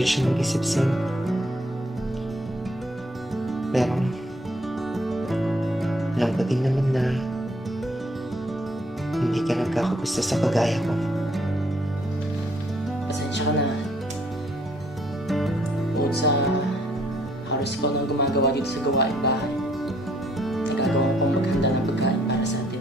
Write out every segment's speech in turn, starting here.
courage mag-isip sa'yo. Pero, alam ko din naman na hindi ka nagkakagusto sa kagaya ko. Pasensya ka na. Bukod sa halos ko nang gumagawa dito sa gawain bahay, nagagawa ko pang maghanda ng pagkain para sa atin.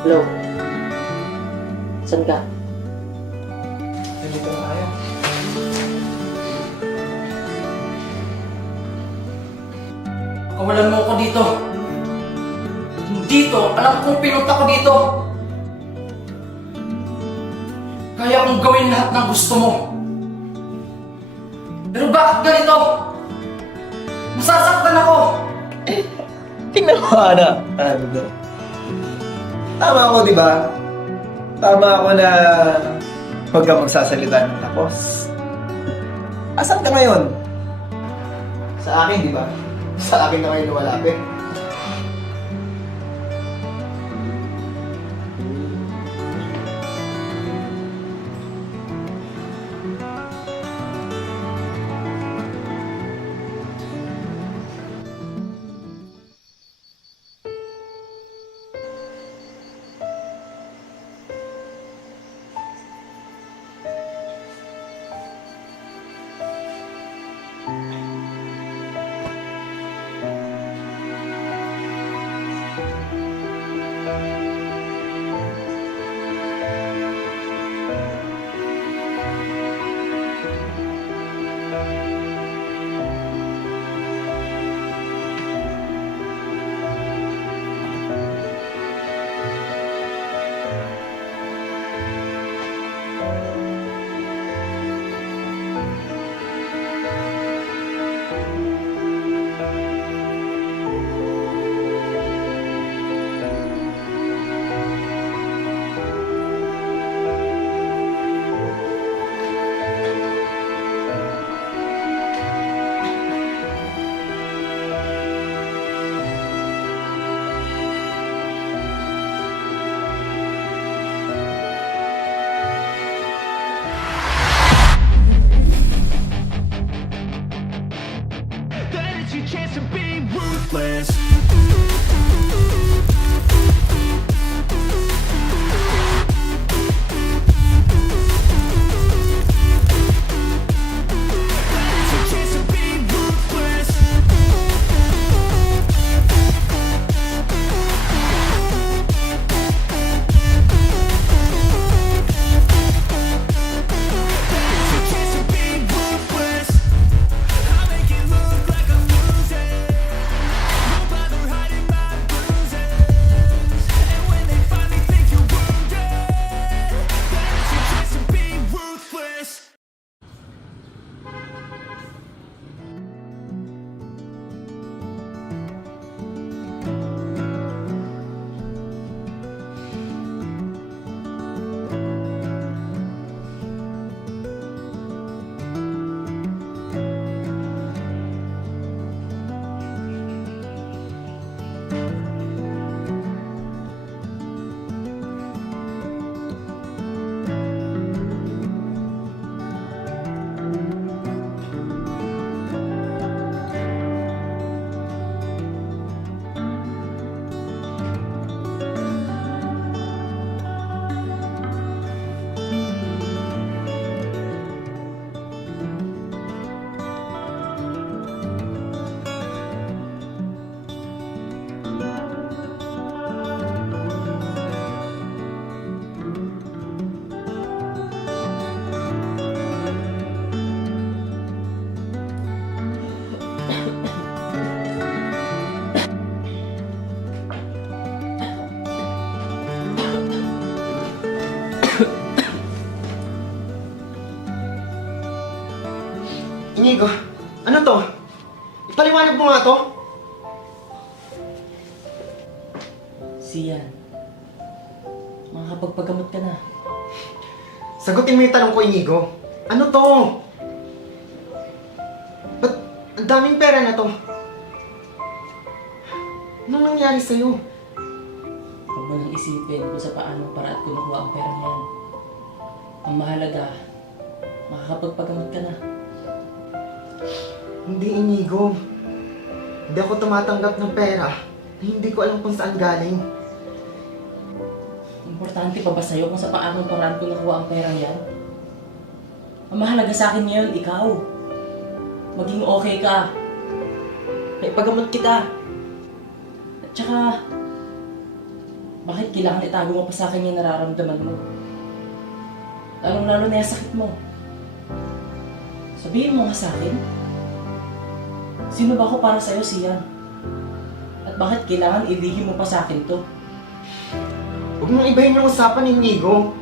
Hello? Saan ka? Nandito na tayo. Kawalan mo ako dito. Dito, alam kong pinunta ko dito. Kaya kong gawin lahat ng gusto mo. Pero bakit ganito? Nasasaktan ako. Tingnan mo, Ana. Ano? Tama ako, di ba? Tama ako na huwag ka magsasalita ng tapos. Asan ka ngayon? Sa akin, di ba? Sa akin na ngayon lumalapit. Inigo, ano to? Ipaliwanag mo nga to? Siyan, makakapagpagamot ka na. Sagutin mo yung tanong ko, Inigo. Ano to? Ba't ang daming pera na to? Anong nangyari sa'yo? Huwag mo nang isipin kung sa paanong paraan ko nakuha ang pera yan. Ang mahalaga, makakapagpagamot ka na. Hindi, Inigo. Hindi ako tumatanggap ng pera na hindi ko alam kung saan galing. Importante pa ba sa'yo kung sa paanong paraan ko nakuha ang pera yan? Ang mahalaga sa akin ngayon, ikaw. Maging okay ka. May pagamot kita. At saka, bakit kailangan itago mo pa sa akin yung nararamdaman mo? Lalong-lalo na yung sakit mo. Sabihin mo nga sa akin. Sino ba ako para sa'yo, Sian? At bakit kailangan ilihim mo pa sa akin to? Huwag mong ibahin yung usapan, Inigo.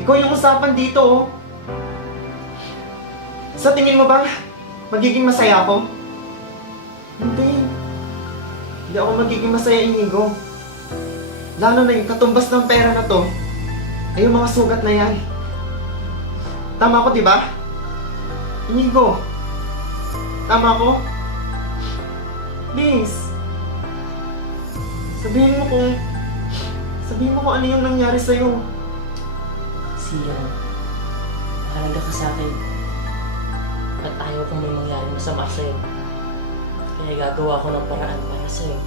Ikaw yung usapan dito, oh. Sa tingin mo ba, magiging masaya ako? Hindi. Hindi ako magiging masaya, Inigo. Lalo na yung katumbas ng pera na to, ay yung mga sugat na yan. Tama ko, di ba? Inigo, tama ko? Please. Sabihin mo kung ano yung nangyari sa'yo. Sian, mahalaga ka sa akin. At ayaw kong may mangyari masama sa'yo. Kaya gagawa ko ng paraan para sa'yo.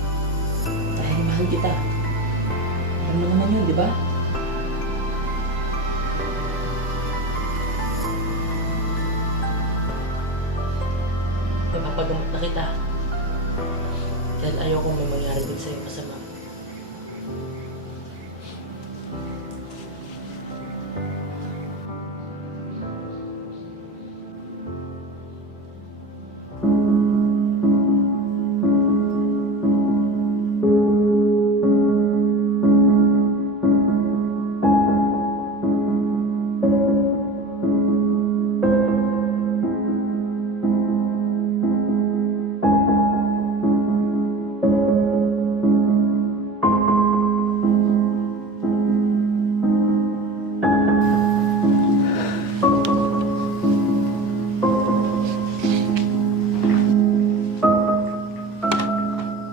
Dahil mahal kita. Alam mo naman yun, di ba? Napapagamot na kita. Dahil ayaw kong may mangyari din sa'yo masama.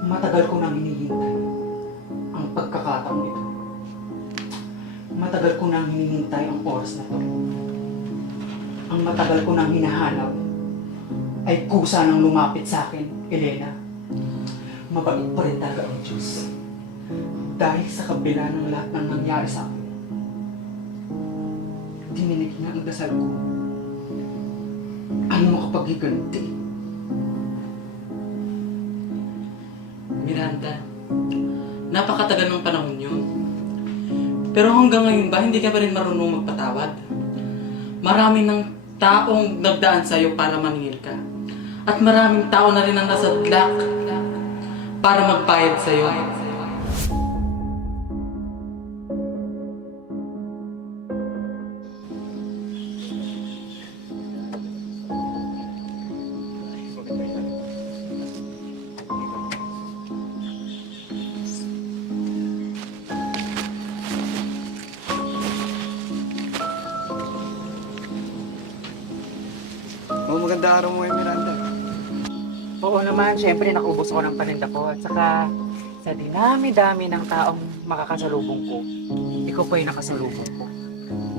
Matagal ko nang hinihintay ang pagkakataong ito. Matagal ko nang hinihintay ang oras na to. Ang matagal ko nang hinahanap ay kusa nang lumapit sa akin, Elena. Mabait pa rin talaga ang Diyos. Dahil sa kabila ng lahat ng nangyari sa akin, dininig niya ang dasal ko. Ano makapaghiganti? Miranda, napakatagal ng panahon yun. Pero hanggang ngayon ba, hindi ka pa rin marunong magpatawad? Marami ng taong nagdaan sa'yo para maningil ka. At maraming tao na rin ang nasadlak para magbayad sa'yo. Magandang araw mo, Miranda. Oo naman, syempre nakubos ako ng paninda ko. At saka, sa dinami-dami ng taong makakasalubong ko, ikaw pa yung nakasalubong ko.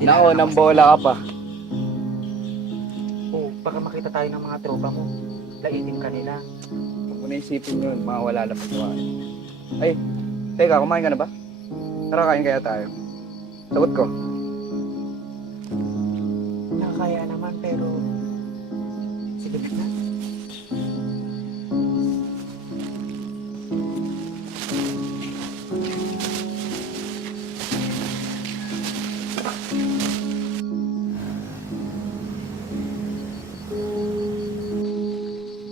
Naunang bola ka pa. Oo, baka makita tayo ng mga tropa mo. Laitin ka nila. Huwag mo na isipin yun, mawala na pagkawa. Ay, teka, kumain ka na ba? Tara, kain kaya tayo. Sagot ko. Nakakaya naman, pero... Sige na.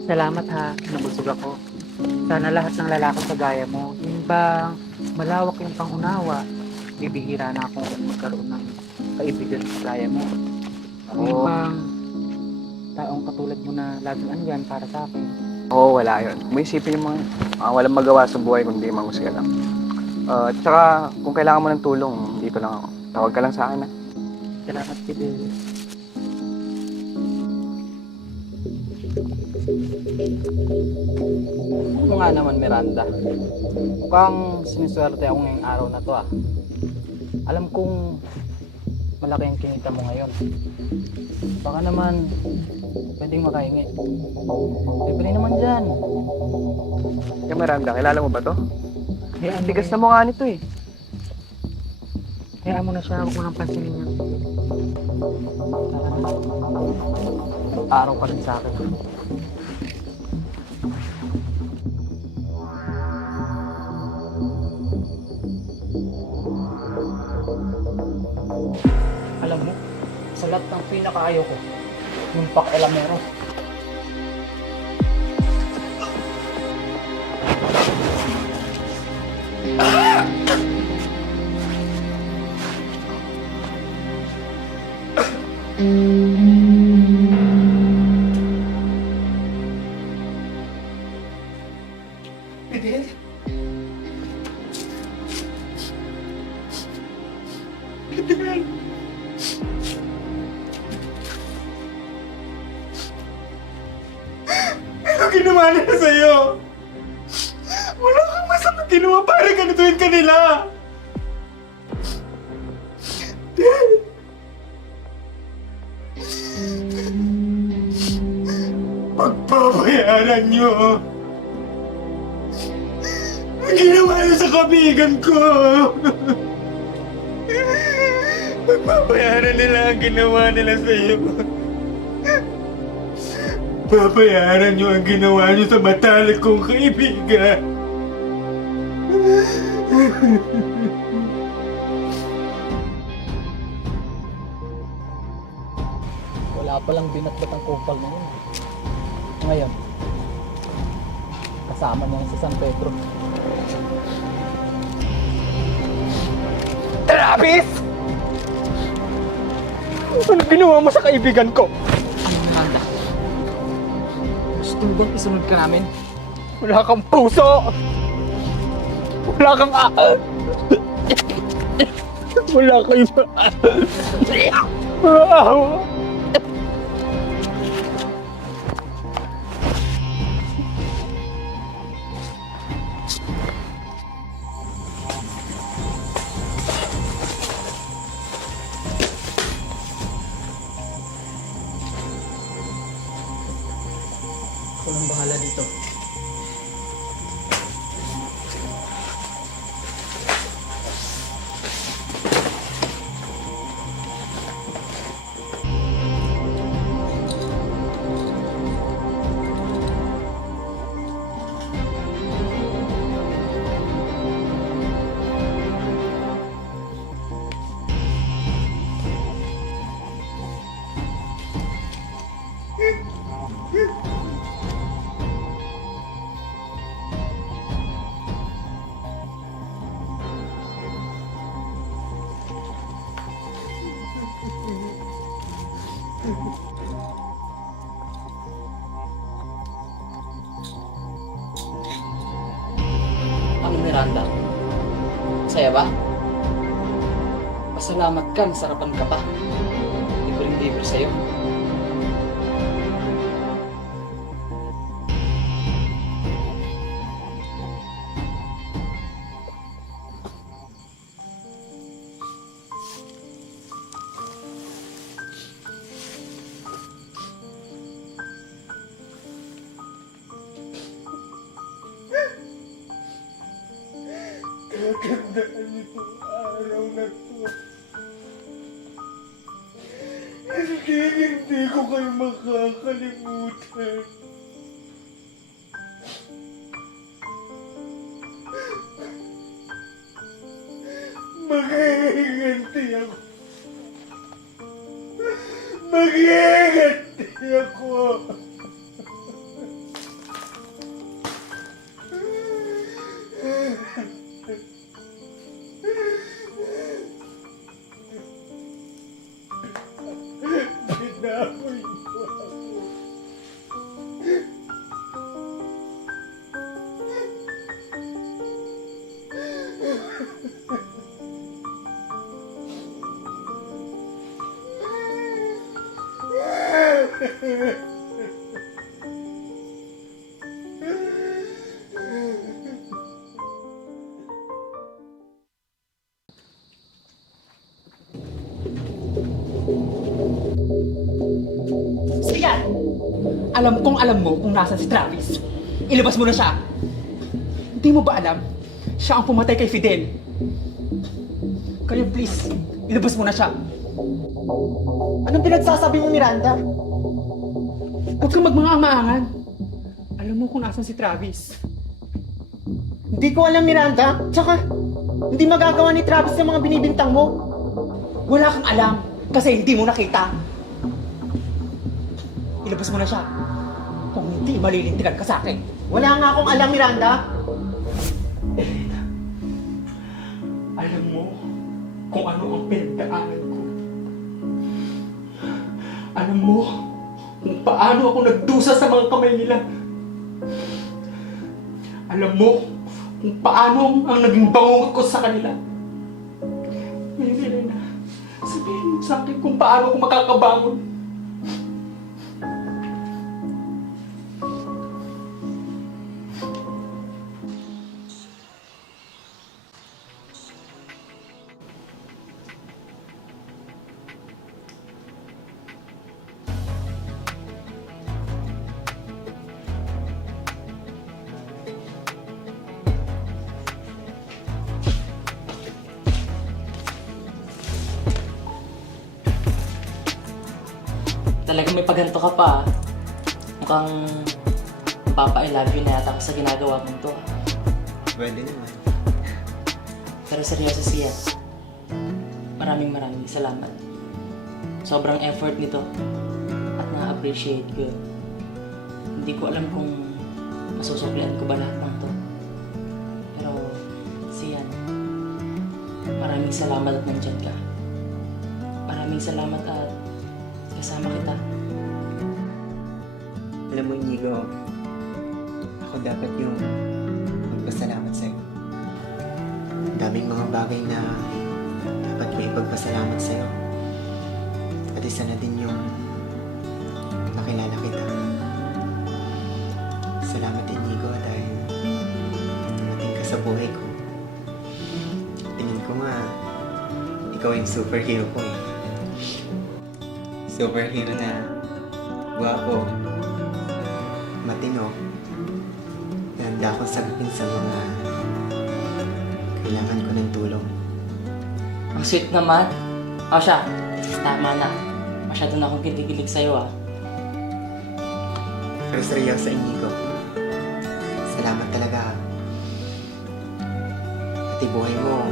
Salamat ha, nabusog ako. Sana lahat ng lalaki kagaya mo, yung bang malawak yung pangunawa, bibihira na akong magkaroon ng kaibigan kagaya mo. Yung bang taong katulad mo na laging andyan para sa akin. Oo, wala yun. May isipin yung mga walang magawa sa buhay kundi mangusga lang. At saka, kung kailangan mo ng tulong, dito lang ako. Tawag ka lang sa akin, Salamat, Fidel. Ano nga naman, Miranda? Mukhang siniswerte ako ngayong araw na to, ah. Alam kong malaki ang kinita mo ngayon. Baka naman pwedeng makahingi. Libre naman dyan. Kaya Miranda, kilala mo ba to? Hayaan mo Tigas na- na mukha nito eh. Hayaan mo na siya, huwag mo nang pansinin yan. Tara na. Araw pa rin sa akin. Alam mo, sa lahat ng pinakaayaw ko, yung pakialamero. Fidel? Fidel? Ano ginawa nila sa'yo? Wala kang masamang ginawa para ganituin kanila! Pagpapayaran niyo ang ginawa niyo sa kaibigan ko! Pagpapayaran nila ang ginawa nila sa iyo. Papayaran niyo ang ginawa niyo sa matalik kong kaibigan. Wala palang binatbat ang kupal na yun. Ngayon, kasama niya sa San Pedro. Travis! Ano ginawa mo sa kaibigan ko? Ano, Miranda? Gusto mo bang isunod ka namin? Wala kang puso! Wala kang wala kang Ako nang bahala dito. Ano, Miranda? Saya ba? Pasalamat ka, nasarapan ka pa. Libreng-libre sa'yo. Kagandaan itong araw na to. Hindi ko kayo makakalimutan. Mag-iinganti ako. Mag-iinganti ako. Binaboy mo ako. Sige! Alam kong alam mo kung nasan si Travis. Ilabas mo na siya. Hindi mo ba alam? Siya ang pumatay kay Fidel. Kaya please, ilabas mo na siya. Anong pinagsasabi mo, Miranda? Huwag kang magmanga-maangan. Alam mo kung nasan si Travis. Hindi ko alam, Miranda. Tsaka, hindi magagawa ni Travis yung mga binibintang mo. Wala kang alam kasi hindi mo nakita. Ilabas mo na siya. Kung hindi, malilintikan ka sa akin. Wala nga akong alam, Miranda. Alam mo kung ano ang pinagdaanan ko. Alam mo kung paano ako nagdusa sa mga kamay nila. Alam mo kung paano ang naging bangungot ko sa kanila. Ngayon, Elena, sabihin mo sa akin kung paano ako makakabangon. Talagang may paganto ka pa. Mukhang Papa, I love you na yata ako sa ginagawa mong to. Pwede naman. Pero seryoso siya. Maraming salamat. Sobrang effort nito at na-appreciate ko yun. Hindi ko alam kung masusuklian ko ba lahat ng to. Pero siyan, maraming salamat at nandyan ka. Maraming salamat at kasama kita. Alam mo, Inigo, ako dapat yung magpasalamat sa'yo. Ang daming mga bagay na dapat may ipagpasalamat sa'yo. At isa na din yung nakilala kita. Salamat, Inigo, dahil dumating ka sa buhay ko. Tingin ko nga, ikaw yung superhero ko eh. Superhero na gwapo, matino, na handa akong sagapin sa mga kailangan ko ng tulong. Ang sweet naman. O siya, tama na. Masyado na akong kinikilig sa'yo ah. Pero seryoso, Inigo, salamat talaga. Pati buhay mo,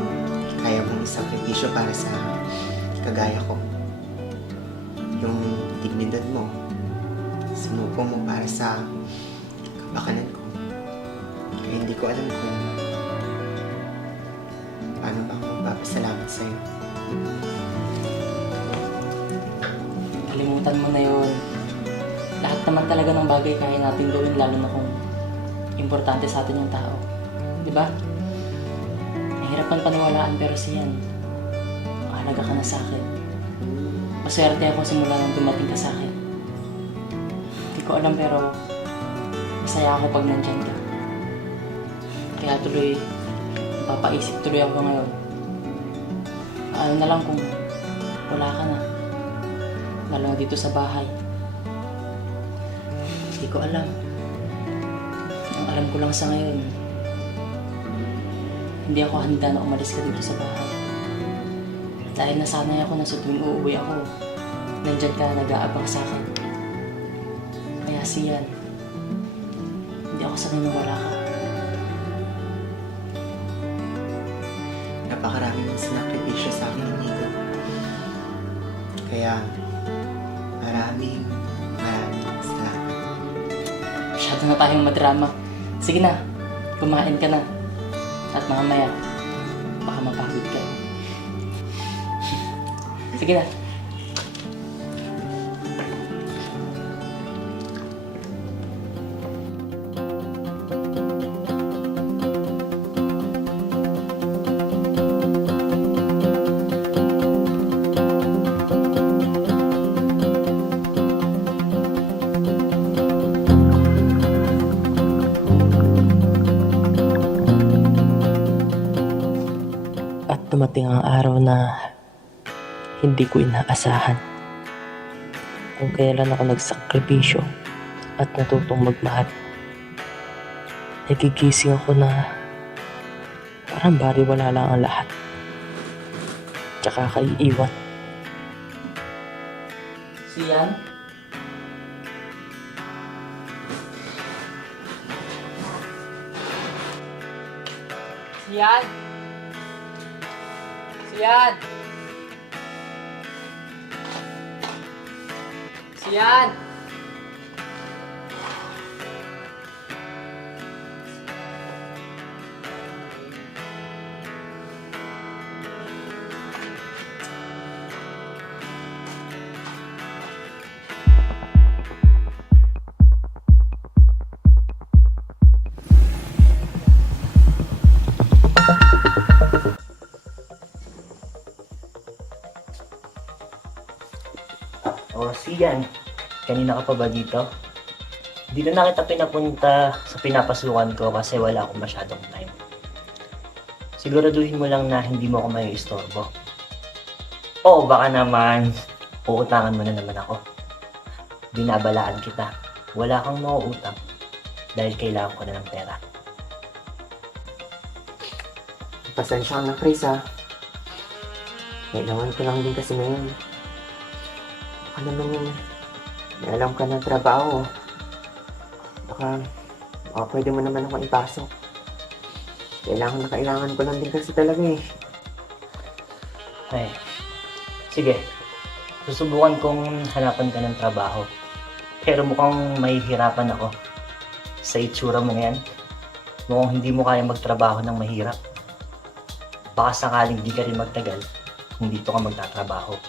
kaya mong isakripisyo para sa kagaya ko. Yung dignidad mo, sinuko mo para sa kapakanan ko. Kaya hindi ko alam kung paano ba ako magpapasalamat sa'yo. Kalimutan mo na yun. Lahat naman talaga ng bagay kaya natin gawin, lalo na kung importante sa atin yung tao. Di ba? Mahirap man paniwalaan pero siyan, mahalaga ka na sa akin. Maswerte ako simula nang dumating ka sa akin. Hindi ko alam pero masaya ako pag nandyan ka. Kaya tuloy, napapaisip tuloy ako ngayon. Ano na lang kung wala ka na. Lalo na dito sa bahay. Hindi ko alam. Ang alam ko lang sa ngayon, hindi ako handa na umalis ka dito sa bahay. Dahil nasanay ako na sa tuwing uuwi ako, nandyan ka nag-aabang sa akin. Kaya siyan, hindi ako sanay na wala ka. Napakarami mong sinakripisyo sa akin, Inigo. Kaya, maraming salamat. Masyado na tayong madrama. Sige na, kumain ka na. At mamaya, baka mapagod ka. Sige na. dumating ang araw na hindi ko inaasahan. Kung kailan ako nagsakripisyo at natutong magmahal. Nagigising ako na parang baliwala lang ang lahat. Tsaka kaiiwan. Siyan? Siyan? Siyan? Siyan? O, Sian, kanina ka pa ba dito? Dito na kita pinapunta sa pinapasukan ko kasi wala akong masyadong time. Siguraduhin mo lang na hindi mo ako may istorbo. O, baka naman, uutangan mo na naman ako. Binabalaan kita. Wala kang mauutang dahil kailangan ko na ng pera. Pasensya ka na, Chris, ha? Kailangan ko lang din kasi ngayon. Baka naman may alam ka ng trabaho. Baka pwede mo naman ako ipasok. Kailangan ko lang din kasi talaga eh. Ay, sige. Susubukan kong hanapan ka ng trabaho. Pero mukhang mahihirapan ako. Sa itsura mo yan, mukhang hindi mo kaya magtrabaho ng mahirap. Baka sakaling di ka rin magtagal kung dito ka magtatrabaho.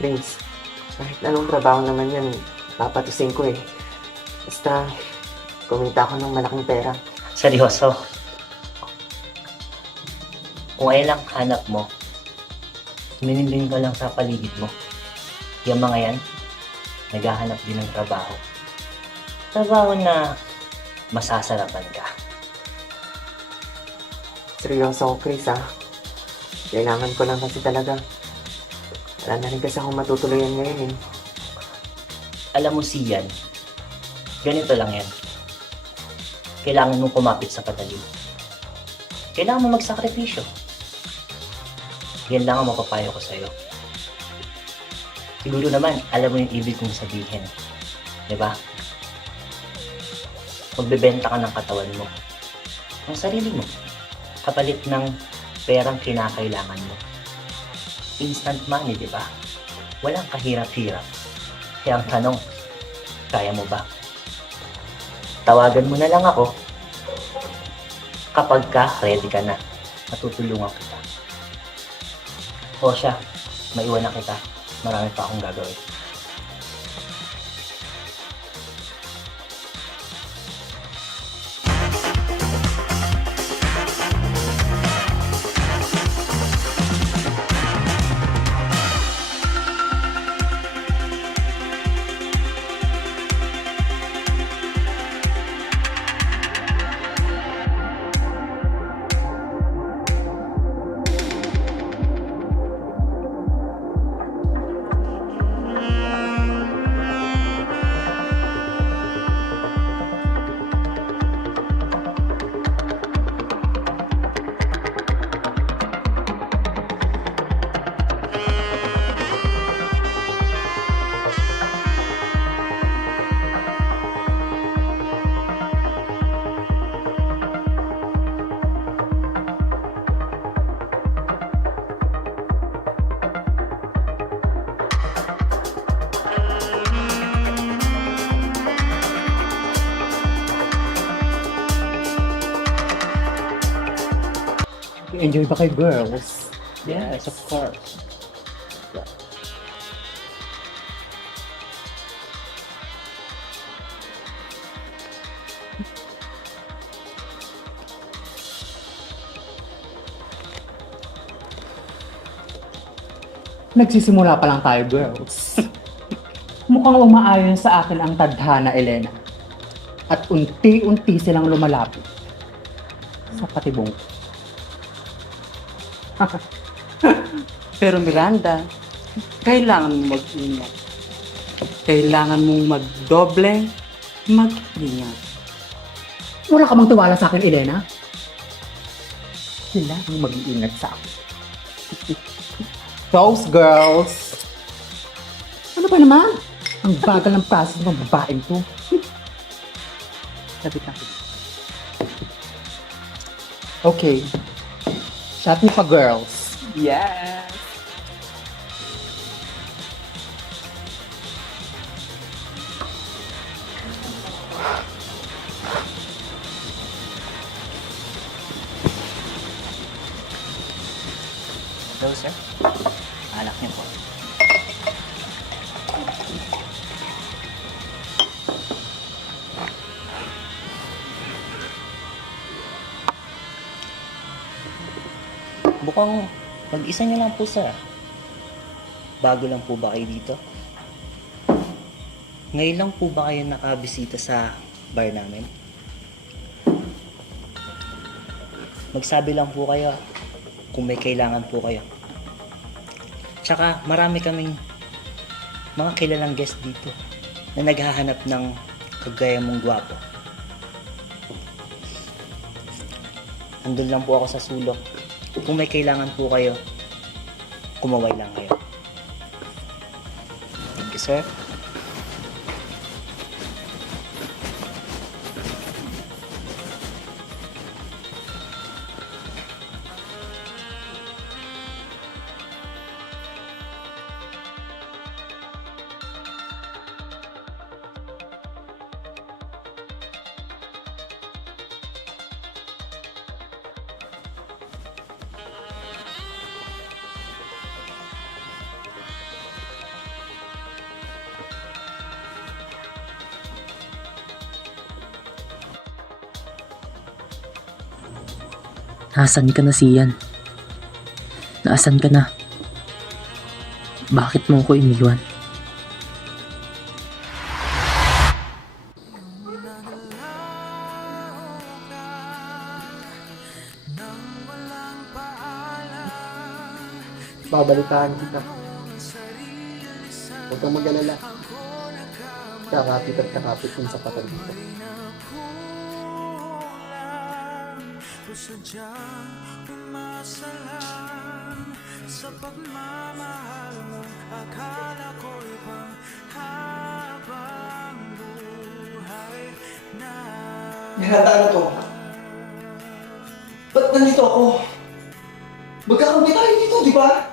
Prince, kahit anong trabaho naman yan, papatusin ko eh. Basta, kumita ako ng malaking pera. Seryoso. Kung ay lang hanap mo, minindin ka lang sa paligid mo. Yung mga yan, naghahanap din ng trabaho. Trabaho na masasarapan ka. Seryoso ako, Chris, ha? Kailangan ko lang kasi talaga. Wala na rin kasi akong matutuloyan ngayon eh. Alam mo, Sian, ganito lang yan. Kailangan mong kumapit sa patalim. Kailangan mo magsakripisyo. Yan lang ang mapapayo ko sa'yo. Siguro naman, alam mo yung ibig kong sabihin. Diba? Magbebenta ka ng katawan mo. Ang sarili mo. Kapalit ng perang kinakailangan mo. Instant money, di ba? Walang kahirap-hirap. Kaya ang tanong, kaya mo ba? Tawagan mo na lang ako kapag ka ready ka na. Matutulungan kita. O siya, maiwan na kita. Marami pa akong gagawin. Enjoy ba kay girls? Yes, of course. Nagsisimula pa lang tayo, girls. Mukhang umaayon sa akin ang tadhana, Elena. At unti-unti silang lumalapit sa patibong ko. Pero Miranda, kailangan mong mag-ingat. Kailangan mong magdoble mag-ingat. Wala ka bang tiwala sa akin, Elena? Kailangan mag-iingat sa akin. Those girls! Ano ba naman? Ang bagal ng process ng babaeng to. Sabit na. Okay. Shot mo pa, girls. Yes! Hello, sir. Anak niyo po. Mukhang mag-isa niyo lang po, sir. Bago lang po ba kayo dito? Ngayon lang po ba kayo nakabisita sa bar namin? Magsabi lang po kayo kung may kailangan po kayo. Tsaka marami kaming mga kilalang guest dito na naghahanap ng kagaya mong gwapo. Andun lang po ako sa sulok. Kung may kailangan po kayo, kumaway lang kayo. Thank you, sir. Nasaan ka na, Sian? Nasaan ka na? Bakit mo ko iniwan? Babalitaan kita. Huwag kang mag-alala. Kakapit at kakapit kung sa katabi ko. Miranda, ano to? Ba't nandito ako? Magkakampi tayo dito, di ba?